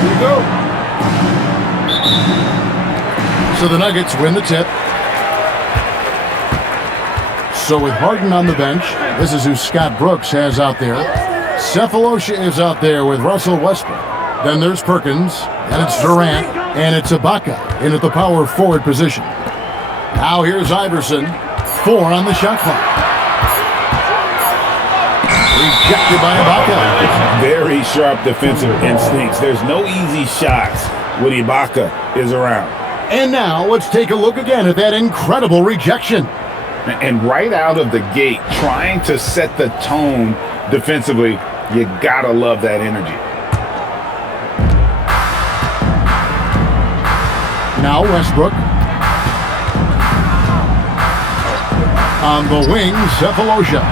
Here we go. So the Nuggets win the tip. So with Harden on the bench, this is who Scott Brooks has out there. Cephalosha is out there with Russell Westbrook. Then there's Perkins, and it's Durant, and it's Ibaka in at the power forward position. Now here's Iverson, 4 on the shot clock. Rejected by Ibaka. Very sharp defensive instincts. There's no easy shots when Ibaka is around. And now let's take a look again at that incredible rejection. And right out of the gate, trying to set the tone defensively, you gotta love that energy. Now Westbrook. On the wing, Cephalosha.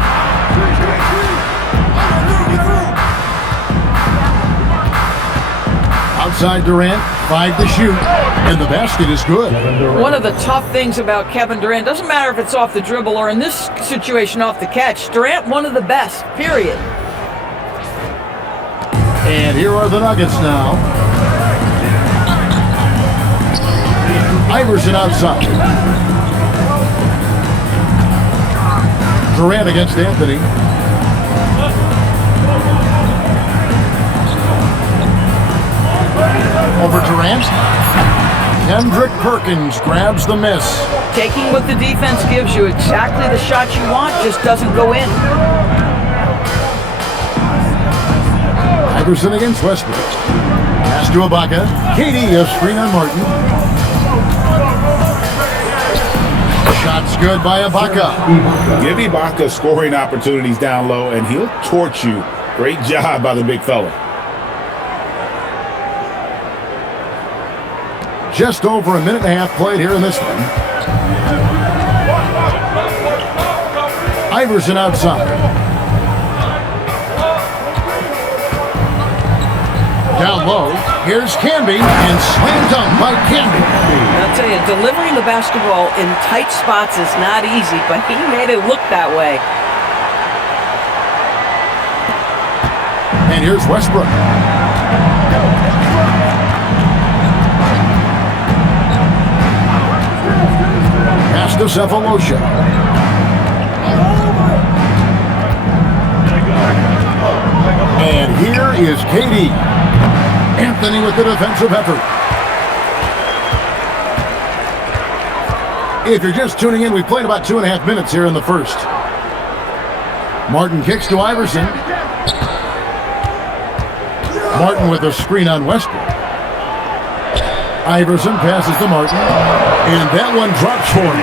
Outside Durant, 5 to shoot, and the basket is good. One of the tough things about Kevin Durant, doesn't matter if it's off the dribble or in this situation off the catch, Durant one of the best, period. And here are the Nuggets now. Iverson outside. Durant against Anthony. Over Durant. Kendrick Perkins grabs the miss. Taking what the defense gives you, exactly the shot you want, just doesn't go in. Iverson against Westbrook. Pass to Ibaka. KD, a screen on Martin. Shot's good by Ibaka. Give Ibaka scoring opportunities down low, and he'll torch you. Great job by the big fella. Just over a minute and a half played here in this one. Iverson outside. Down low, here's Camby, and slam dunk by Camby. I'll tell you, delivering the basketball in tight spots is not easy, but he made it look that way. And here's Westbrook. Pass to Cephalosha. And here is KD. Anthony with the defensive effort. If you're just tuning in, we've played about 2.5 minutes here in the first. Martin kicks to Iverson. Martin with a screen on Westbrook. Iverson passes to Martin. And that one drops for him.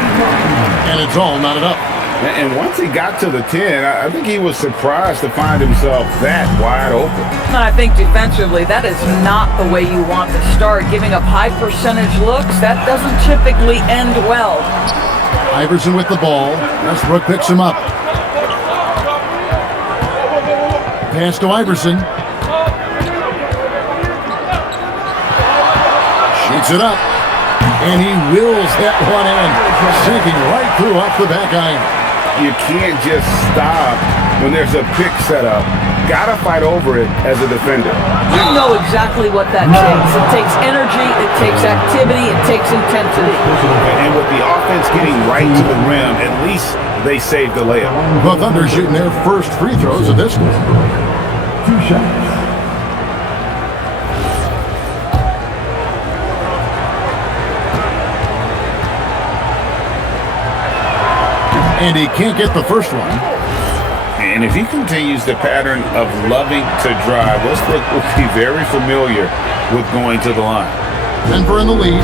And it's all knotted up. And once he got to the 10, I think he was surprised to find himself that wide open. I think defensively, that is not the way you want to start. Giving up high percentage looks, that doesn't typically end well. Iverson with the ball. Westbrook picks him up. Pass to Iverson. Shoots it up. And he wills that one in. Sinking right through off the back iron. You can't just stop when there's a pick set up. Gotta fight over it as a defender. You know exactly what that takes. It takes energy, it takes activity, it takes intensity. And with the offense getting right to the rim, at least they saved the layup. The Thunder shooting their first free throws of this one. 2 shots. And he can't get the first one. And if he continues the pattern of loving to drive, Westbrook will be very familiar with going to the line. Denver in the lead.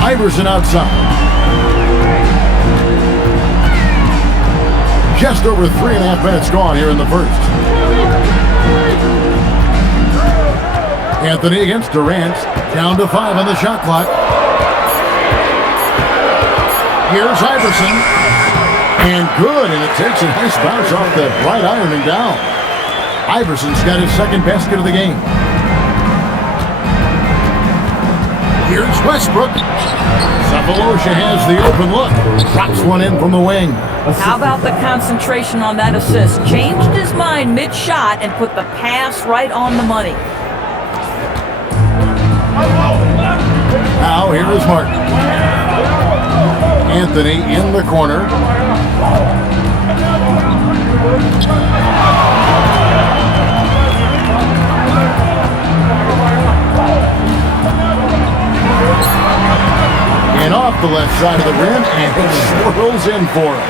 Iverson outside. Just over 3.5 minutes gone here in the first. Anthony against Durant. Down to 5 on the shot clock. Here's Iverson. And good, and it takes a nice bounce off the right iron and down. Iverson's got his second basket of the game. Here's Westbrook. Cephalosha has the open look. Drops one in from the wing. How about the concentration on that assist? Changed his mind mid-shot and put the pass right on the money. Now here is Martin. Anthony in the corner. And off the left side of the rim, and it swirls in for him.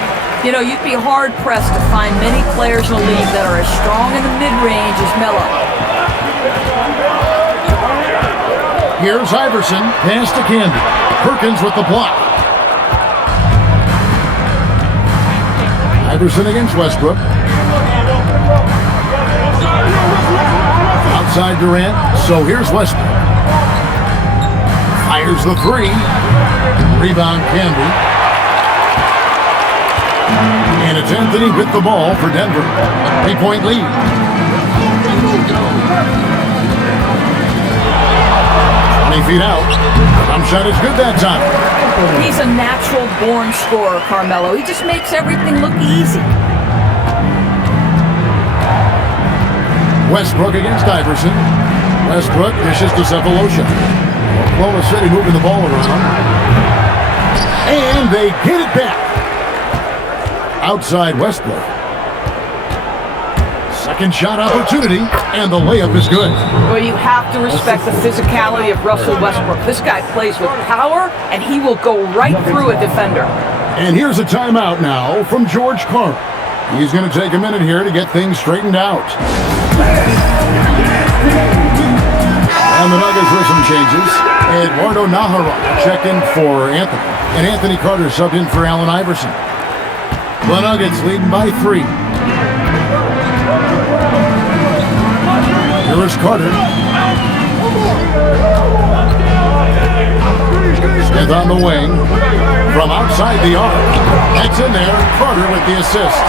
You know, you'd be hard-pressed to find many players in the league that are as strong in the mid-range as Melo. Here's Iverson, pass to Candy. Perkins with the block. Iverson against Westbrook. Outside Durant, so here's Westbrook. Fires the three. Rebound Candy. And it's Anthony with the ball for Denver. 3-point lead. Feet out. Jump shot is good that time. He's a natural-born scorer, Carmelo. He just makes everything look easy. Westbrook against Iverson. Westbrook dishes to Cephalosha. Oklahoma City moving the ball around. And they get it back. Outside Westbrook. Second shot opportunity, and the layup is good. Well, you have to respect the physicality of Russell Westbrook. This guy plays with power, and he will go right through a defender. And here's a timeout now from George Carl. He's going to take a minute here to get things straightened out. And the Nuggets with some changes. Eduardo Nahara check in for Anthony. And Anthony Carter subbed in for Allen Iverson. The Nuggets leading by 3. Here is Carter. Smith on the wing. From outside the arc. That's in there. Carter with the assist.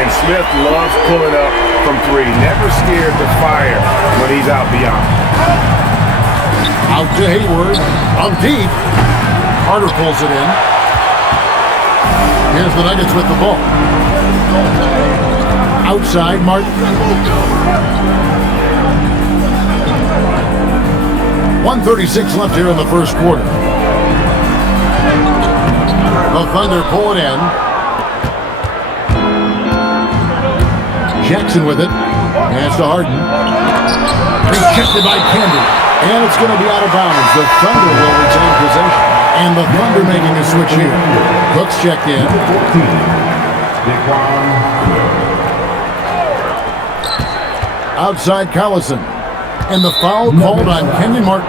And Smith loves pulling up from 3. Never scared to fire when he's out beyond. Out to Hayward. Up deep. Carter pulls it in. Here's the Nuggets with the ball. Outside Martin. 1:36 left here in the first quarter. The Thunder pull it in. Jackson with it. Pass to Harden. Rejected by Candy. And it's going to be out of bounds. The Thunder will retain possession. And the Thunder making a switch here. Cook's checked in. Outside Collison. And the foul called on Kenyon Martin.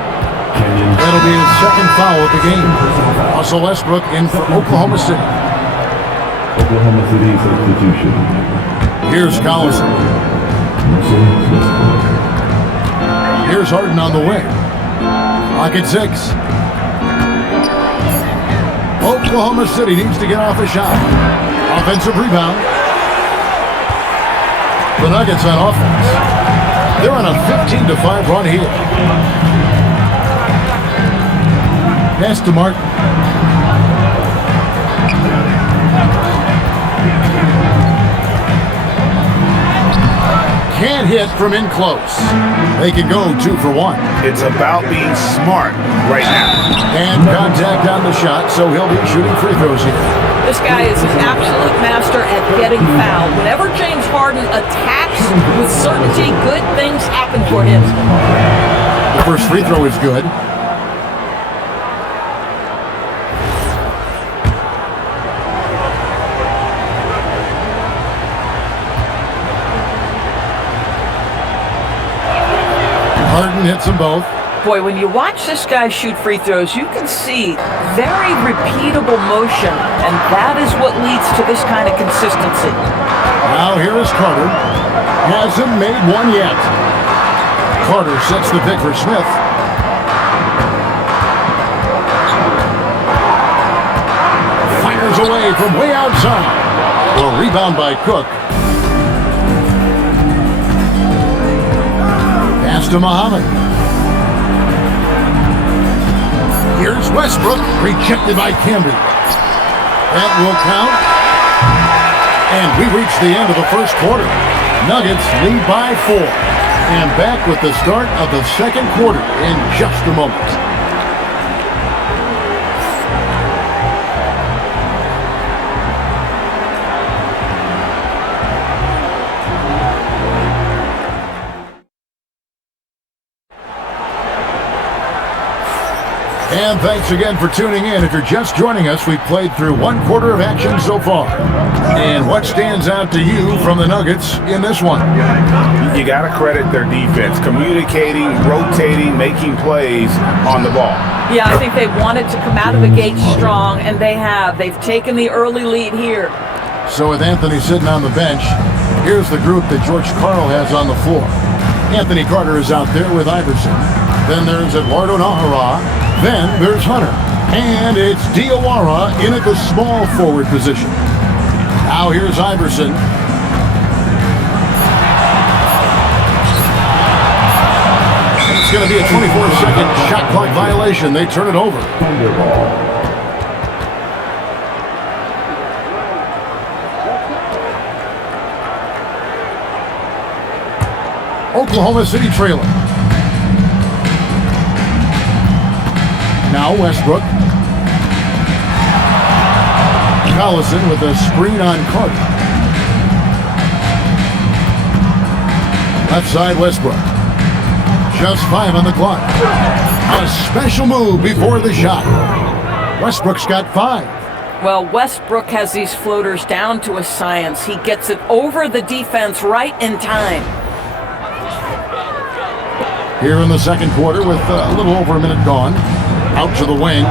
That'll be his second foul of the game. Russell Westbrook in for Oklahoma City. Oklahoma City substitution. Here's Collison. Here's Harden on the wing. Clock at 6. Oklahoma City needs to get off a shot. Offensive rebound. The Nuggets on offense. They're on a 15-5 run here. Pass to Martin. Can't hit from in close. They can go 2 for 1. It's about being smart right now. And contact on the shot, so he'll be shooting free throws here. This guy is an absolute master at getting fouled. Whenever James Harden attacks with certainty, good things happen for him. The first free throw is good. Harden hits them both. Boy, when you watch this guy shoot free throws, you can see very repeatable motion, and that is what leads to this kind of consistency. Now here is Carter. Hasn't made one yet. Carter sets the pick for Smith. Fires away from way outside. Well, rebound by Cook. Pass to Muhammad. Here's Westbrook, rejected by Camby. That will count. And we reach the end of the first quarter. Nuggets lead by 4. And back with the start of the second quarter in just a moment. And thanks again for tuning in. If you're just joining us, we've played through one quarter of action so far. And what stands out to you from the Nuggets in this one? You got to credit their defense, communicating, rotating, making plays on the ball. Yeah, I think they wanted to come out of the gate strong, and they have. They've taken the early lead here. So with Anthony sitting on the bench, here's the group that George Karl has on the floor. Anthony Carter is out there with Iverson. Then there's Eduardo Nahara. Then there's Hunter. And it's Diawara in at the small forward position. Now here's Iverson. It's going to be a 24-second shot clock violation. They turn it over. Oklahoma City trailing. Now Westbrook. Collison with a screen on Carter. Left side Westbrook. Just 5 on the clock. A special move before the shot. Westbrook's got 5. Well, Westbrook has these floaters down to a science. He gets it over the defense right in time. Here in the second quarter with a little over a minute gone. Out to the wing.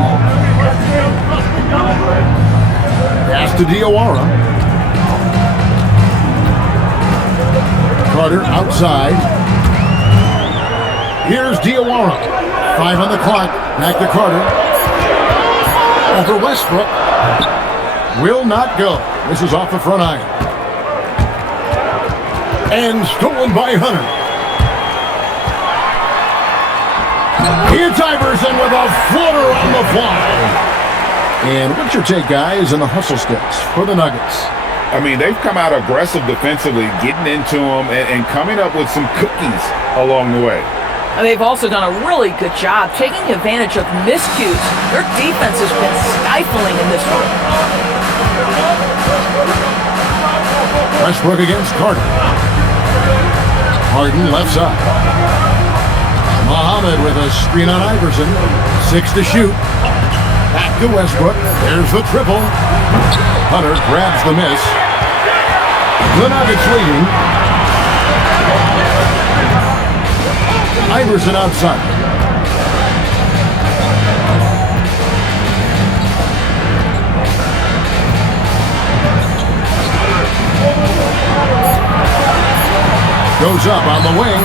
Pass to Diawara. Carter outside. Here's Diawara. 5 on the clock. Back to Carter. Over Westbrook. Will not go. This is off the front iron. And stolen by Hunter. It's Iverson with a floater on the fly. And what's your take, guys, on the hustle steps for the Nuggets? I mean, they've come out aggressive defensively, getting into them and coming up with some cookies along the way. And they've also done a really good job taking advantage of miscues. Their defense has been stifling in this one. Westbrook against Carter. Harden left side. Muhammad with a screen on Iverson. 6 to shoot. Back to Westbrook. There's the triple. Hunter grabs the miss. The Nuggets leading. Iverson outside. Goes up on the wing.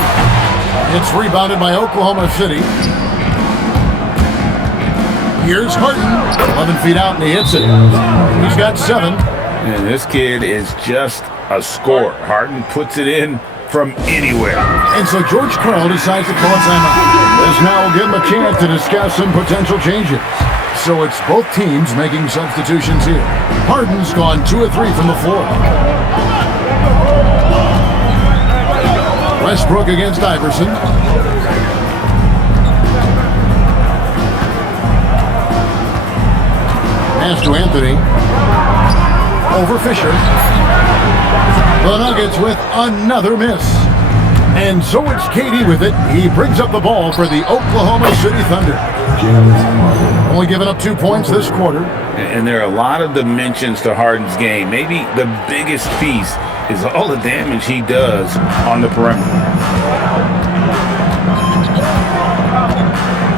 It's rebounded by Oklahoma City. Here's Harden. 11 feet out and he hits it. He's got 7. And this kid is just a scorer. Harden puts it in from anywhere. And so George Karl decides to call a timeout. This now will give him a chance to discuss some potential changes. So it's both teams making substitutions here. Harden's gone 2 of 3 from the floor. Westbrook against Iverson. Pass to Anthony. Over Fisher. The Nuggets with another miss. And so it's Katie with it. He brings up the ball for the Oklahoma City Thunder. Only giving up 2 points this quarter. And there are a lot of dimensions to Harden's game. Maybe the biggest piece is all the damage he does on the perimeter.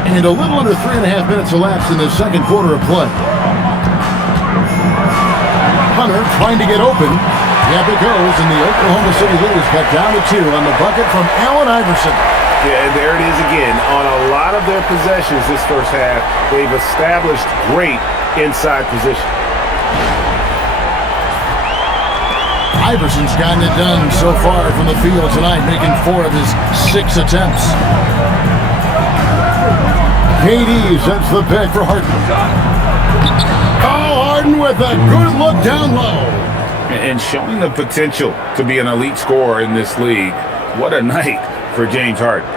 And a little under 3.5 minutes elapsed in the second quarter of play. Hunter trying to get open. Yep, it goes, and the Oklahoma City lead is cut down to 2 on the bucket from Allen Iverson. Yeah, and there it is again. On a lot of their possessions this first half, they've established great inside position. Iverson's gotten it done so far from the field tonight, making 4 of his 6 attempts. KD sets the pick for Harden. Oh, Harden with a good look down low. And showing the potential to be an elite scorer in this league. What a night for James Harden.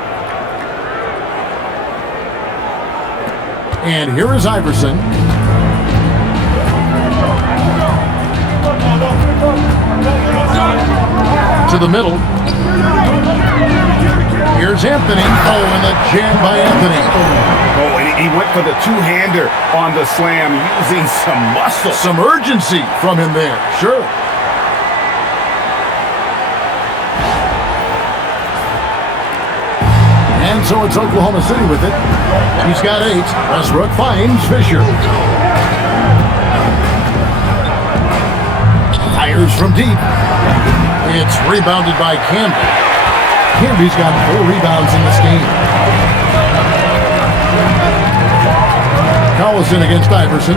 And here is Iverson. To the middle. Here's Anthony. Oh, and a jam by Anthony. Oh, and he went for the two-hander on the slam, using some muscle. Some urgency from him there, sure. And so it's Oklahoma City with it. He's got 8. Westbrook finds Fisher. Fires from deep. It's rebounded by Camby. Camby's got 4 rebounds in this game. Collison against Iverson.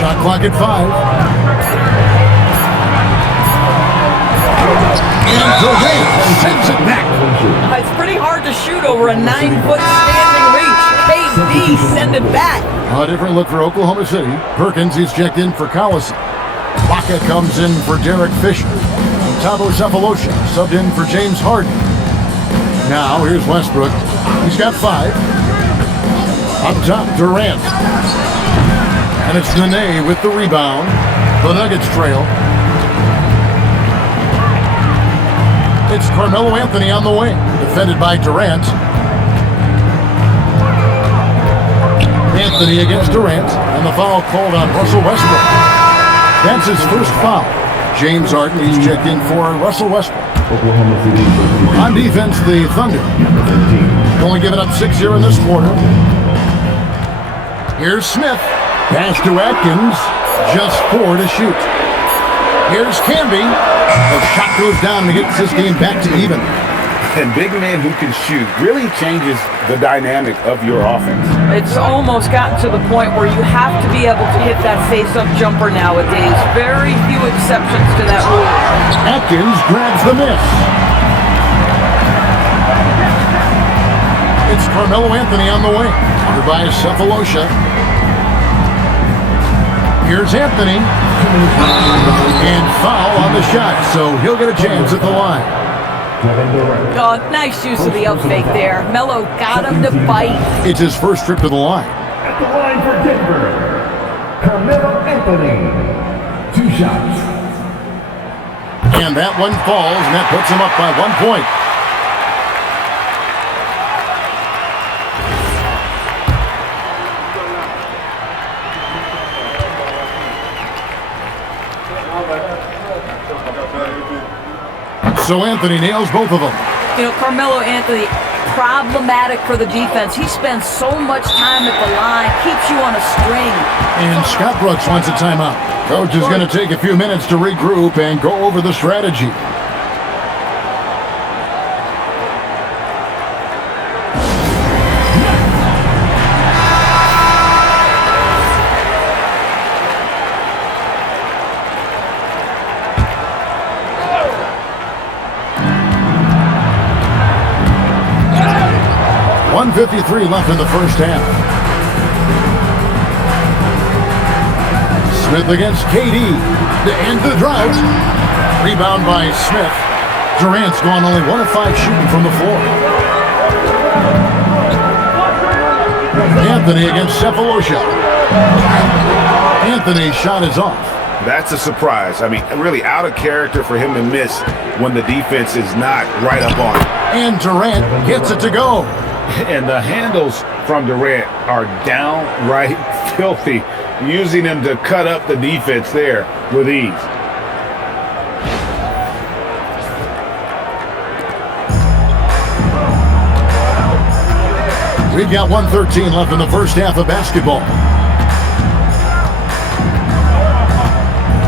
Shot clock at 5. And Durant sends it back. It's pretty hard to shoot over a 9-foot standing reach. KD send it back. A different look for Oklahoma City. Perkins is checked in for Collison. Baca comes in for Derek Fisher. Tabo Cephalosha subbed in for James Harden. Now here's Westbrook. He's got 5. Up top, Durant. And it's Nene with the rebound. The Nuggets trail. It's Carmelo Anthony on the wing, defended by Durant. Anthony against Durant, and the foul called on Russell Westbrook. That's his first foul. James Harden, he's checked in for Russell Westbrook. On defense, the Thunder. Only giving up 6 here in this quarter. Here's Smith. Pass to Atkins. Just 4 to shoot. Here's Camby. The shot goes down and gets this game back to even. And big man who can shoot really changes the dynamic of your offense. It's almost gotten to the point where you have to be able to hit that face-up jumper nowadays. Very few exceptions to that rule. Atkins grabs the miss. It's Carmelo Anthony on the wing. Under by Cephalosha. Here's Anthony. And foul on the shot, so he'll get a chance at the line. Oh, nice use of the up fake there. Melo got him to bite. It's his first trip to the line. At the line for Denver, Carmelo Anthony. 2 shots. And that one falls, and that puts him up by 1 point. So Anthony nails both of them. You know, Carmelo Anthony, problematic for the defense. He spends so much time at the line, keeps you on a string. And Scott Brooks wants a timeout. Coach is going to take a few minutes to regroup and go over the strategy. .153 left in the first half. Smith against KD to end the drought. Rebound by Smith. Durant's gone only 1 of 5 shooting from the floor. Anthony against Cephalosha. Anthony's shot is off. That's a surprise. I mean, really out of character for him to miss when the defense is not right up on him. And Durant gets it to go. And the handles from Durant are downright filthy, using him to cut up the defense there with ease. We've got 1:13 left in the first half of basketball.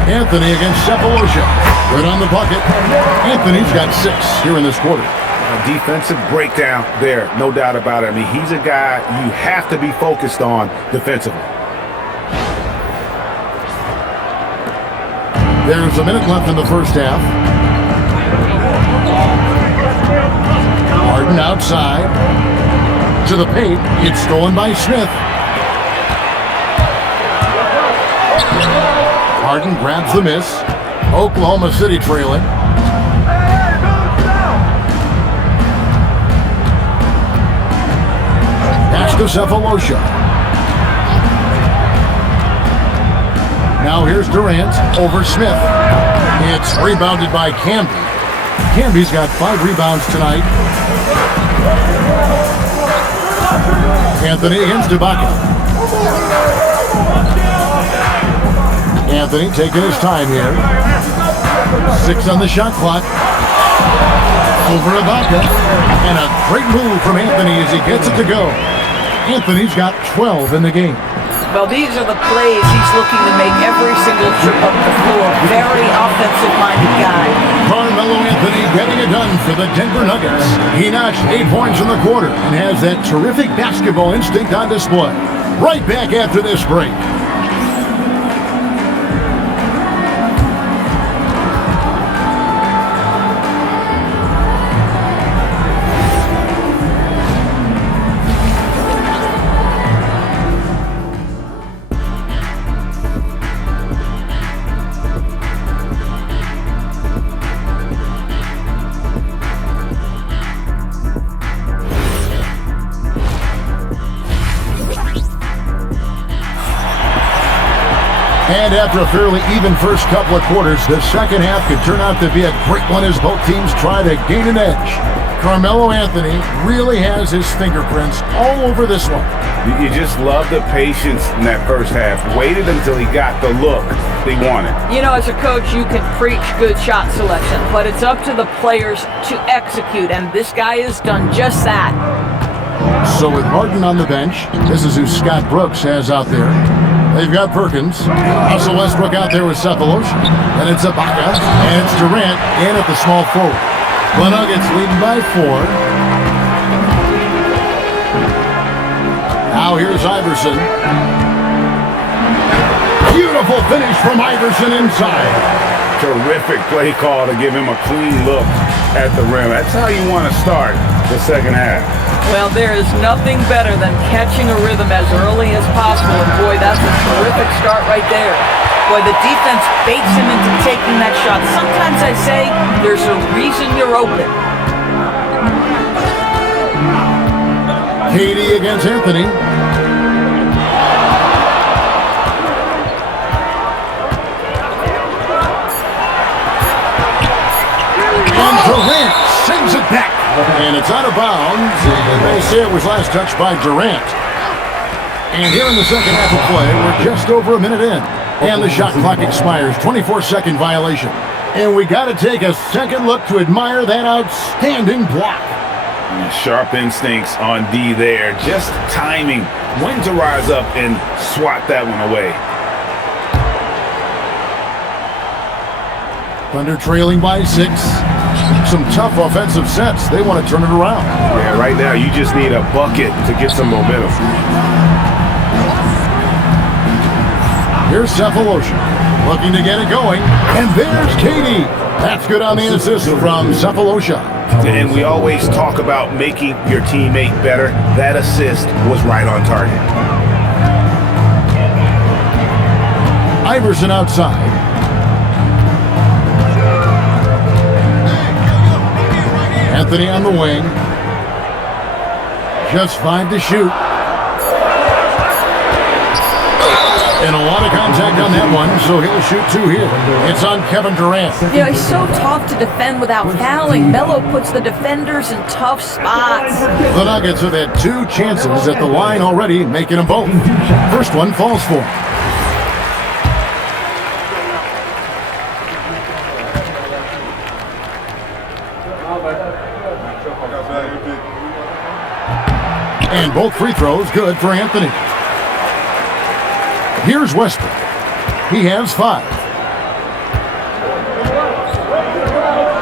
Anthony against Cephalosha. Right on the bucket. Anthony's got 6 here in this quarter. A defensive breakdown there, no doubt about it. I mean, he's a guy you have to be focused on defensively. There's a minute left in the first half. Harden outside. To the paint. It's stolen by Smith. Harden grabs the miss. Oklahoma City trailing. Pass to Cephalosha. Now here's Durant over Smith. It's rebounded by Camby. Camby's got 5 rebounds tonight. Anthony against Ibaka. Anthony taking his time here. 6 on the shot clock. Over Ibaka. And a great move from Anthony as he gets it to go. Anthony's got 12 in the game. Well, these are the plays he's looking to make every single trip up the floor. Very offensive-minded guy. Carmelo Anthony getting it done for the Denver Nuggets. He notched 8 points in the quarter and has that terrific basketball instinct on display. Right back after this break. And after a fairly even first couple of quarters, the second half could turn out to be a great one as both teams try to gain an edge. Carmelo Anthony really has his fingerprints all over this one. You just love the patience in that first half. Waited until he got the look they wanted. You know, as a coach, you can preach good shot selection, but it's up to the players to execute, and this guy has done just that. So with Harden on the bench, this is who Scott Brooks has out there. They've got Perkins. Russell Westbrook out there with Cephalosha. And it's Ibaka. And it's Durant in at the small forward. The Nuggets leading by 4. Now here's Iverson. Beautiful finish from Iverson inside. Terrific play call to give him a clean look at the rim. That's how you want to start the second half. Well, there is nothing better than catching a rhythm as early as possible, and boy, that's a terrific start right there. Boy, the defense baits him into taking that shot. Sometimes I say there's a reason you're open. KD against Anthony. And Durant sends it back. And it's out of bounds. They say it was last touched by Durant. And here in the second half of play, we're just over a minute in. And the shot clock expires. 24-second violation. And we got to take a second look to admire that outstanding block. Sharp instincts on D there. Just timing when to rise up and swat that one away. Thunder trailing by 6. Some tough offensive sets. They want to turn it around. Yeah, right now you just need a bucket to get some momentum. Here's Cephalosha looking to get it going. And there's KD. That's good on the assist from Cephalosha. And we always talk about making your teammate better. That assist was right on target. Iverson outside. Anthony on the wing. Just 5 to shoot. And a lot of contact on that one, so he'll shoot 2 here. It's on Kevin Durant. Yeah, he's so tough to defend without fouling. Melo puts the defenders in tough spots. The Nuggets have had 2 chances at the line already, making them both. First one falls for him. And both free throws good for Anthony. Here's Westbrook. He has 5.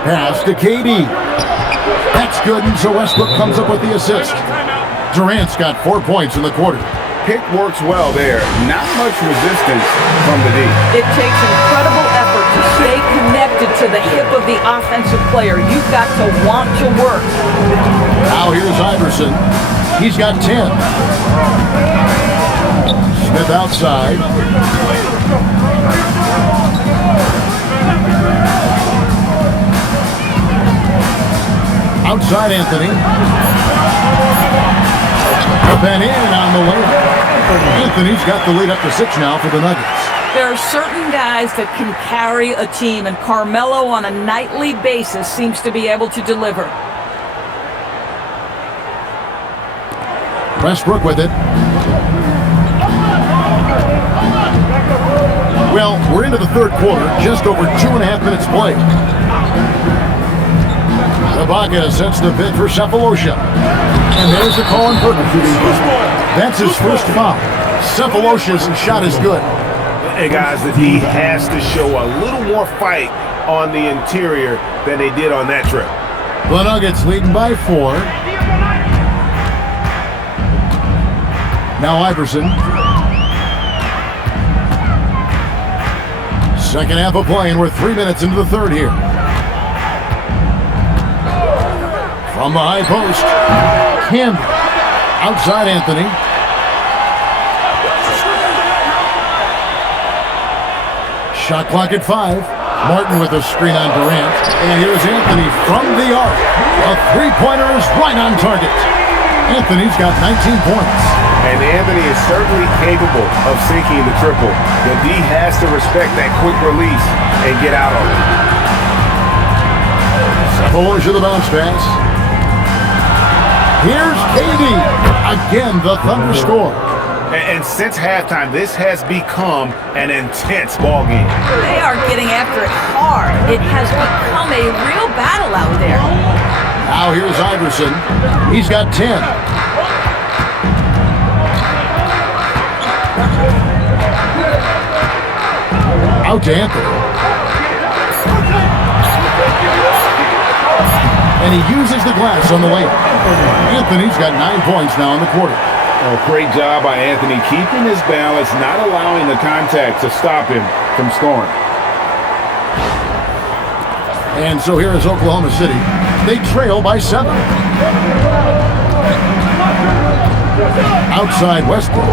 Pass to KD. That's good, and so Westbrook comes up with the assist. Durant's got 4 points in the quarter. Pick works well there. Not much resistance from the D. It takes incredible effort to stay connected to to the hip of the offensive player. You've got to want to work. Now here's Iverson. He's got 10. Smith outside. Outside Anthony. Then in on the layup. Anthony's got the lead up to 6 now for the Nuggets. There are certain guys that can carry a team, and Carmelo on a nightly basis seems to be able to deliver. Westbrook with it. Well, we're into the third quarter, just over 2.5 minutes played. Ibaka sets the bid for Cephalosha. And there's the call on Perkins. That's his first foul. Cephalosha's shot is good. Hey guys, the D has to show a little more fight on the interior than they did on that trip. The Nuggets leading by 4. Now Iverson. Second half of play, and we're 3 minutes into the third here. From the high post, Campbell. Outside Anthony. Shot clock at 5. Martin with a screen on Durant. And here's Anthony from the arc. A three-pointer is right on target. Anthony's got 19 points. And Anthony is certainly capable of sinking the triple. The D has to respect that quick release and get out on it. Cephalosha the bounce pass. Here's KD. Again, the Thunder score. And since halftime, this has become an intense ball game. They are getting after it hard. It has become a real battle out there. Now here's Iverson. He's got 10. Out to Anthony. And he uses the glass on the layup. Anthony's got 9 points now in the quarter. Oh, great job by Anthony, keeping his balance, not allowing the contact to stop him from scoring. And so here is Oklahoma City. They trail by 7. Outside Westbrook.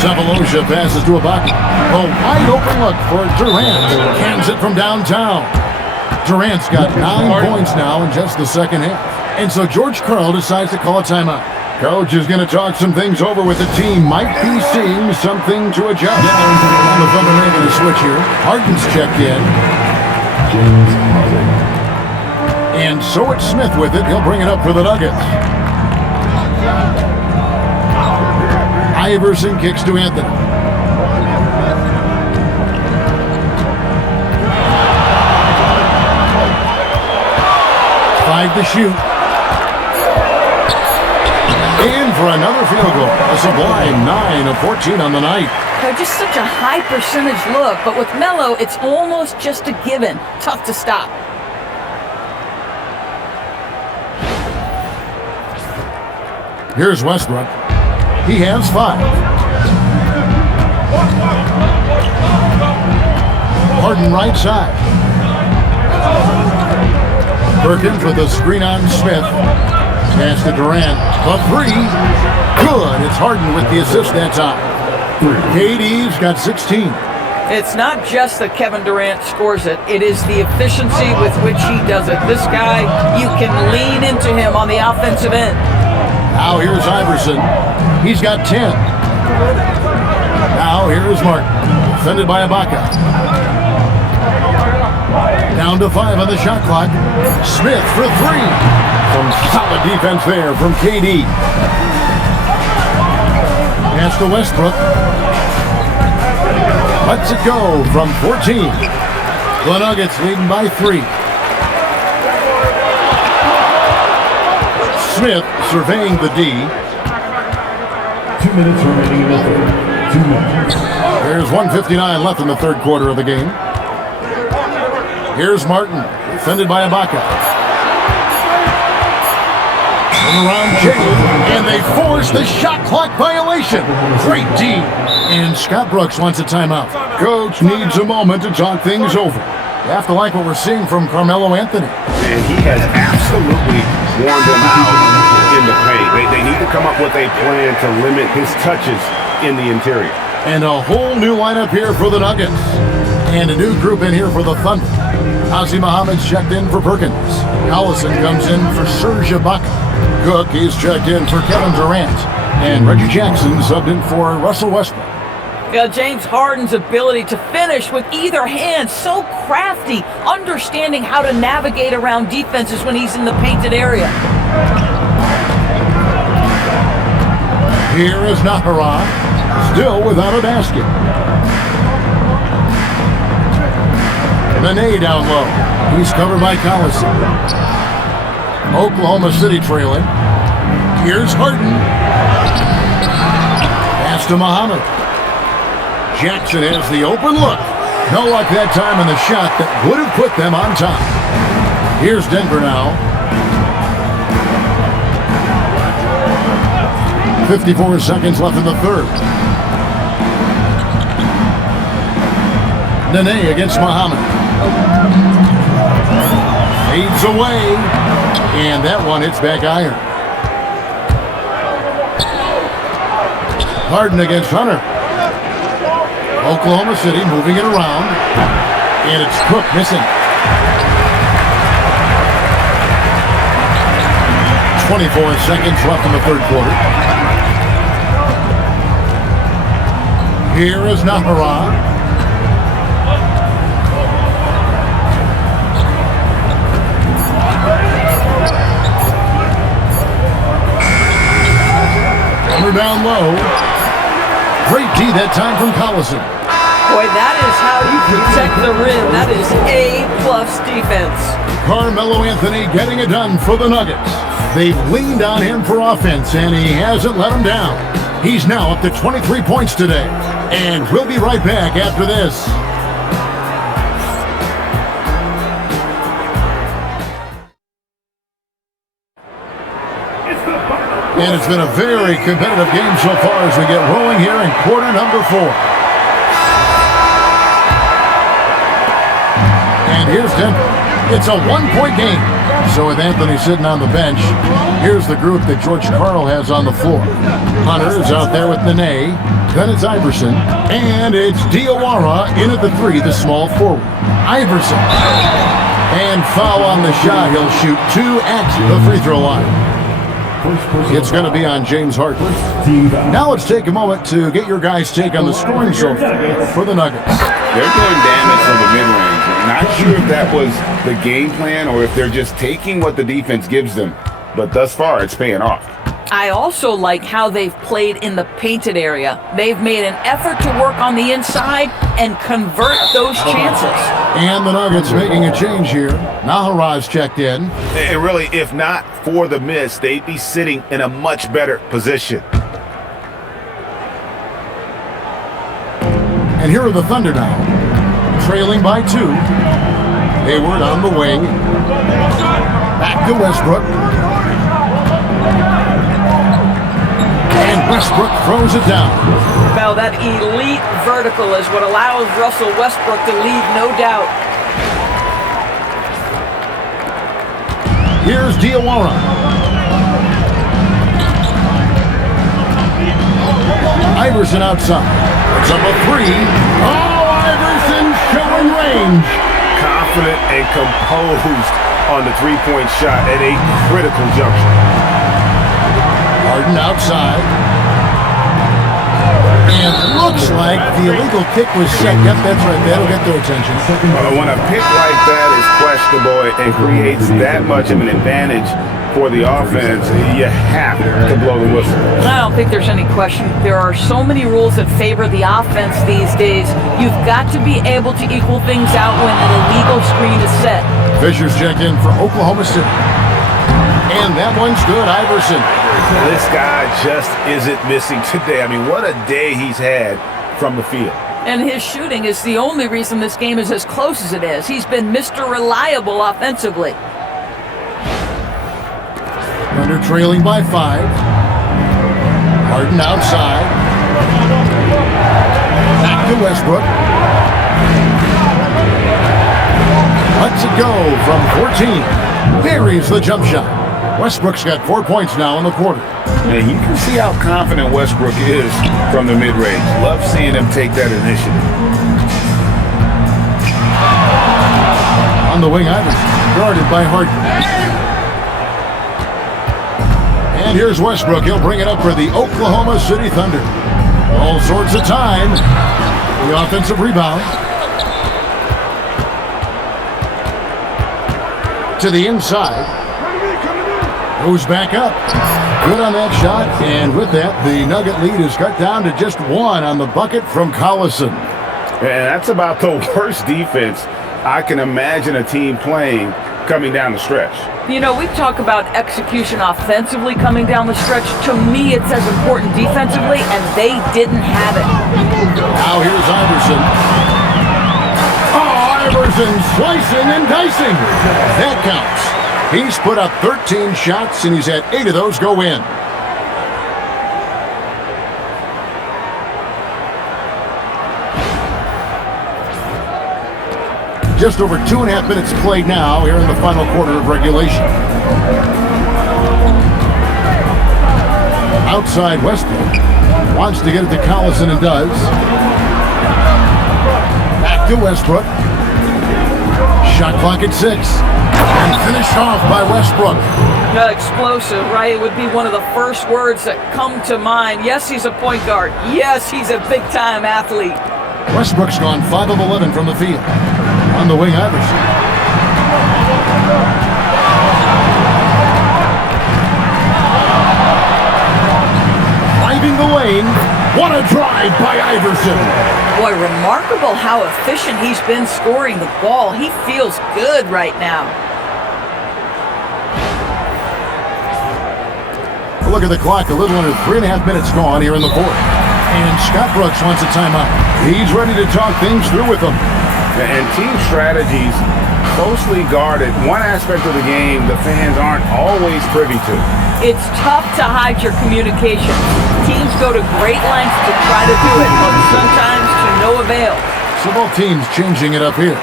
Cephalosha passes to Ibaka. A wide open look for Durant. Cans it from downtown. Durant's got 9 points now in just the second half. And so George Karl decides to call a timeout. Coach is going to talk some things over with the team. Might be seeing something to adjust. And the Thunder making a switch here. Harden's checked in. And so it's Smith with it. He'll bring it up for the Nuggets. Iverson kicks to Anthony. 5 to shoot. And for another field goal. A sublime 9 of 14 on the night. They're just such a high percentage look, but with Melo, it's almost just a given. Tough to stop. Here's Westbrook. He has 5. Harden right side. Perkins with a screen on Smith. Pass to Durant. The 3. Good. It's Harden with the assist that time. KD's got 16. It's not just that Kevin Durant scores it. It is the efficiency with which he does it. This guy, you can lean into him on the offensive end. Now here's Iverson. He's got 10. Now here's Martin. Defended by Ibaka. Down to 5 on the shot clock. Smith for 3. Some solid defense there from KD. Pass to Westbrook. Lets it go from 14. The Nuggets leading by 3. Smith surveying the D. 2 minutes remaining in the third. 2 minutes. There's 1:59 left in the third quarter of the game. Here's Martin, defended by Ibaka. And around Jay, and they force the shot clock violation. Great D. And Scott Brooks wants a timeout. Coach needs a moment to talk things over. You have to like what we're seeing from Carmelo Anthony. And he has absolutely worn them out in the paint. They need to come up with a plan to limit his touches in the interior. And a whole new lineup here for the Nuggets. And a new group in here for the Thunder. Ozzy Muhammad's checked in for Perkins. Collison comes in for Serge Ibaka. Cook is checked in for Kevin Durant. And Reggie Jackson subbed in for Russell Westbrook. Yeah, James Harden's ability to finish with either hand, so crafty, understanding how to navigate around defenses when he's in the painted area. Here is Nahara, still without a basket. Nene down low. He's covered by Collison. Oklahoma City trailing. Here's Harden. Pass to Muhammad. Jackson has the open look. No luck that time on the shot that would have put them on top. Here's Denver now. 54 seconds left in the third. Nene against Muhammad. Fades away. And that one hits back iron. Harden against Hunter. Oklahoma City moving it around. And it's Cook missing. 24 seconds left in the third quarter. Here is Nahara. Hunter down low. Great D that time from Collison. Boy, that is how you protect the rim. That is A-plus defense. Carmelo Anthony getting it done for the Nuggets. They've leaned on him for offense, and he hasn't let them down. He's now up to 23 points today. And we'll be right back after this. And it's been a very competitive game so far as we get rolling here in quarter number 4. And here's Denver. It's a one-point game. So with Anthony sitting on the bench, here's the group that George Karl has on the floor. Hunter is out there with Nene. Then it's Iverson. And it's Diawara in at the 3, the small forward. Iverson. And foul on the shot. He'll shoot 2 at the free throw line. It's going to be on James Harden. Now let's take a moment to get your guys' take on the scoring so far for the Nuggets. They're doing damage from the mid-range. Not sure if that was the game plan or if they're just taking what the defense gives them. But thus far, it's paying off. I also like how they've played in the painted area. They've made an effort to work on the inside and convert those chances. And the Nuggets making a change here. Nahara's checked in. And really, if not for the miss, they'd be sitting in a much better position. And here are the Thunder now, trailing by 2. Hayward on the wing. Back to Westbrook. And Westbrook throws it down. Well, that elite vertical is what allows Russell Westbrook to lead, no doubt. Here's Diawara. Iverson outside. It's up a 3. Oh, Iverson showing range. Confident and composed on the three-point shot at a critical juncture. Harden outside. And it looks like the illegal kick was set. Yep, that's right. That'll get their attention. When a pick like that is questionable and creates that much of an advantage for the offense, you have to blow the whistle. I don't think there's any question. There are so many rules that favor the offense these days. You've got to be able to equal things out when an illegal screen is set. Fisher's checked in for Oklahoma City. And that one's good, Iverson. This guy just isn't missing today. I mean, what a day he's had from the field. And his shooting is the only reason this game is as close as it is. He's been Mr. Reliable offensively. Thunder trailing by 5. Harden outside. Back to Westbrook. Lets it go from 14. Buries the jump shot. Westbrook's got 4 points now in the quarter. And you can see how confident Westbrook is from the mid-range. Love seeing him take that initiative. On the wing, Iverson, guarded by Harden. And here's Westbrook. He'll bring it up for the Oklahoma City Thunder. All sorts of time. The offensive rebound. To the inside. Goes back up. Good on that shot. And with that, the Nugget lead is cut down to just 1 on the bucket from Collison. And that's about the worst defense I can imagine a team playing coming down the stretch. You know, we talk about execution offensively coming down the stretch. To me, it's as important defensively, and they didn't have it. Now here's Iverson. Oh, Iverson slicing and dicing. That counts. He's put up 13 shots, and he's had 8 of those go in. Just over 2.5 minutes played now here in the final quarter of regulation. Outside Westbrook. Wants to get it to Collison and does. Back to Westbrook. Shot clock at 6. And finished off by Westbrook. Explosive, right? It would be one of the first words that come to mind. Yes, he's a point guard. Yes, he's a big-time athlete. Westbrook's gone 5 of 11 from the field. On the wing, Iverson. Driving the lane. What a drive by Iverson. Boy, remarkable how efficient he's been scoring the ball. He feels good right now. Look at the clock. A little under 3.5 minutes gone here in the fourth. And Scott Brooks wants a timeout. He's ready to talk things through with them. And team strategies closely guarded. One aspect of the game the fans aren't always privy to. It's tough to hide your communication. Teams go to great lengths to try to do it, but sometimes to no avail. So both teams changing it up here.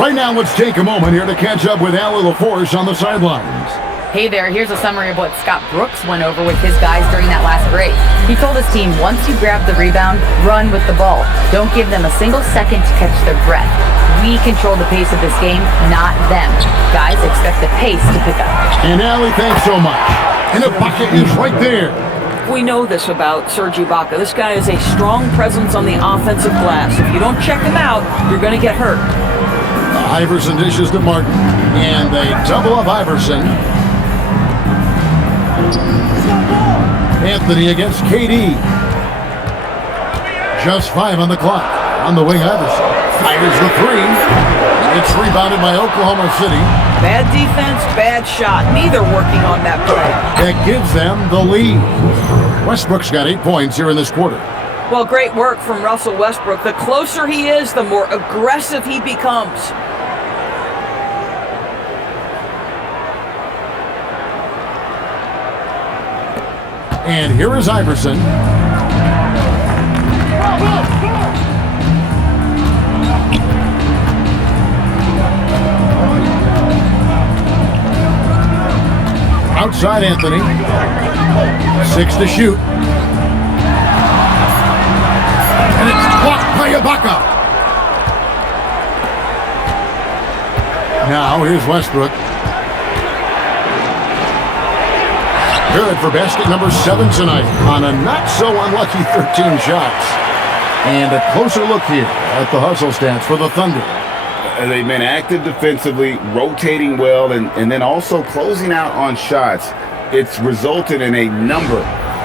Right now, let's take a moment here to catch up with Allie LaForce on the sidelines. Hey there, here's a summary of what Scott Brooks went over with his guys during that last break. He told his team, once you grab the rebound, run with the ball. Don't give them a single second to catch their breath. We control the pace of this game, not them. Guys, expect the pace to pick up. And Allie, thanks so much. And the bucket is right there. We know this about Serge Ibaka. This guy is a strong presence on the offensive glass. If you don't check him out, you're going to get hurt. Iverson dishes to Martin. And they double up Iverson. Anthony against KD. Just 5 on the clock. On the wing, Iverson fires the 3. It's rebounded by Oklahoma City. Bad defense, bad shot. Neither working on that play. That gives them the lead. Westbrook's got 8 points here in this quarter. Well, great work from Russell Westbrook. The closer he is, the more aggressive he becomes. And here is Iverson. Outside Anthony. 6 to shoot. And it's blocked by Ibaka. Now here's Westbrook. Good for basket number 7 tonight on a not-so-unlucky 13 shots. And a closer look here at the hustle stats for the Thunder. They've been active defensively, rotating well, and then also closing out on shots. It's resulted in a number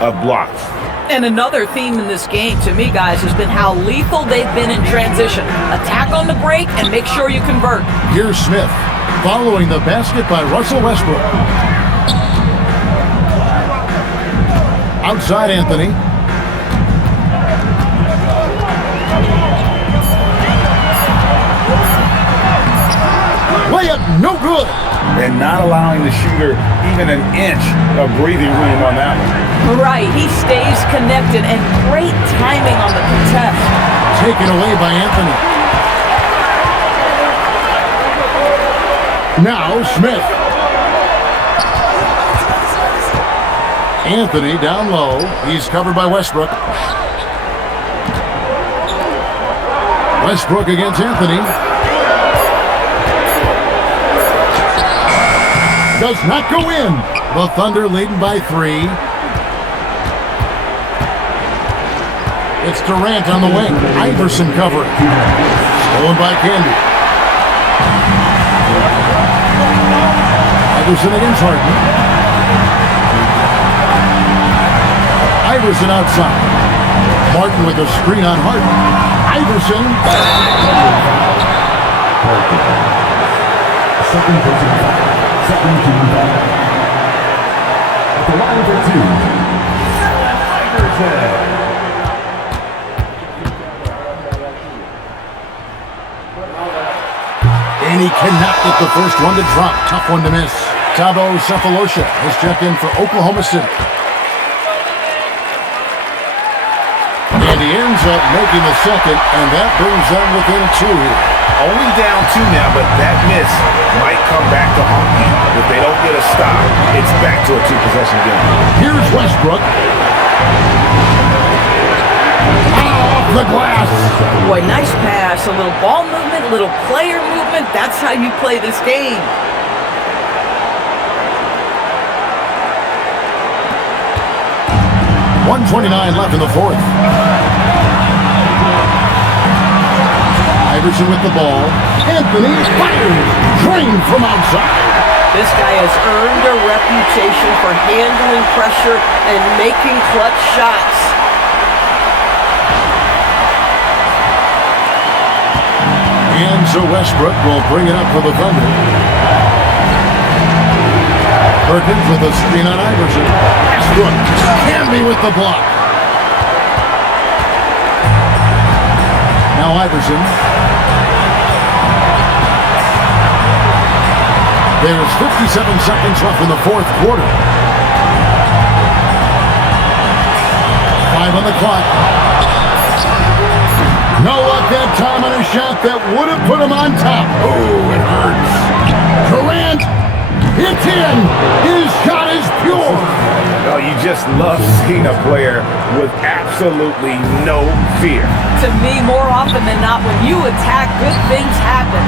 of blocks. And another theme in this game, to me, guys, has been how lethal they've been in transition. Attack on the break and make sure you convert. Here's Smith following the basket by Russell Westbrook. Outside Anthony. Layup, no good. And not allowing the shooter even an inch of breathing room on that one. Right, he stays connected, and great timing on the contest. taken away by Anthony. Now Smith. Anthony down low. He's covered by Westbrook. Westbrook against Anthony. Does not go in. The Thunder leading by 3. It's Durant on the wing. Iverson covering. Stolen by Kenyon. Iverson against Harden. Iverson outside. Martin with a screen on Harden. Iverson. Second team foul. At the line for 2. Iverson. And he cannot get the first one to drop. Tough one to miss. Thabo Cephalosha has checked in for Oklahoma City. And he ends up making the second, and that brings them within 2 here. Only down 2 now, but that miss might come back to haunt you. If they don't get a stop, it's back to a 2-possession game. Here's Westbrook. Off the glass. Boy, nice pass. A little ball movement, a little player movement. That's how you play this game. .129 left in the fourth. Iverson with the ball. Anthony fires. Drained from outside. This guy has earned a reputation for handling pressure and making clutch shots. And so Westbrook will bring it up for the Thunder. Perkins with a screen on Iverson. Westbrook can be with the block. Now Iverson. There's 57 seconds left in the fourth quarter. 5 on the clock. No luck that time on a shot that would have put him on top. Oh, it hurts. Durant, it's in. His shot is pure. Oh, you just love seeing a player with absolutely no fear. To me, more often than not, when you attack, good things happen.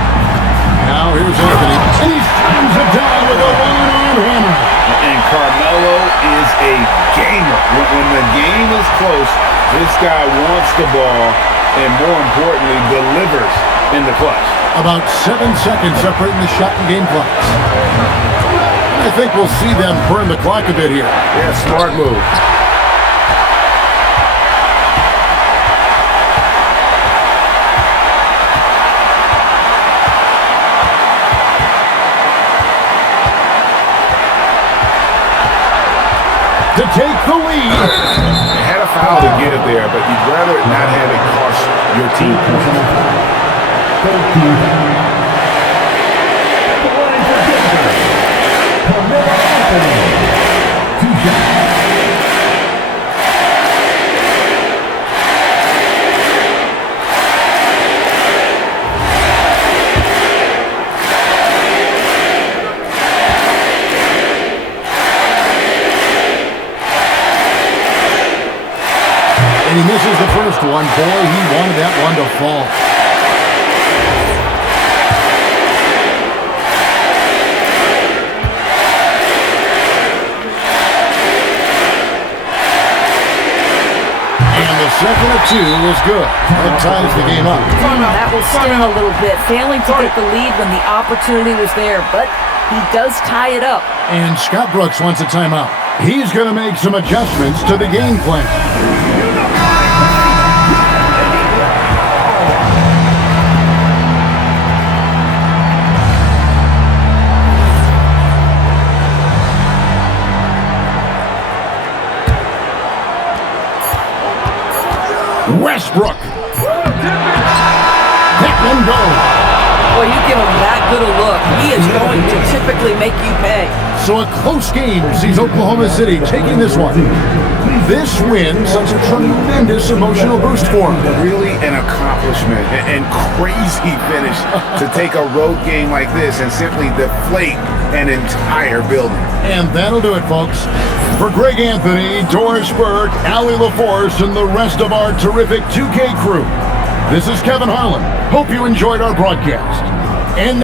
Now here's Anthony. And he slams it down with a one-arm hammer. And Carmelo is a gamer. When the game is close, this guy wants the ball and, more importantly, delivers in the clutch. About 7 seconds separating the shot and game clocks. I think we'll see them burn the clock a bit here. Yeah, smart move. To take the lead. They had a foul to get it there, but you'd rather not have it cost your team points. Carmelo Anthony. 2 shots. And he misses the first one. Boy, he wanted that one to fall. And the second of 2 is good. That ties the game up. That will sting a little bit. Failing to get the lead when the opportunity was there, but he does tie it up. And Scott Brooks wants a timeout. He's going to make some adjustments to the game plan. Westbrook. That one goes. Well, you give him that good a look, he is going to typically make you pay. So a close game sees Oklahoma City taking this one. This win such a tremendous emotional boost for him. Really an accomplishment and crazy finish to take a road game like this and simply deflate an entire building. And that'll do it, folks. For Greg Anthony, Doris Burke, Allie LaForce, and the rest of our terrific 2K crew, this is Kevin Harlan. Hope you enjoyed our broadcast. And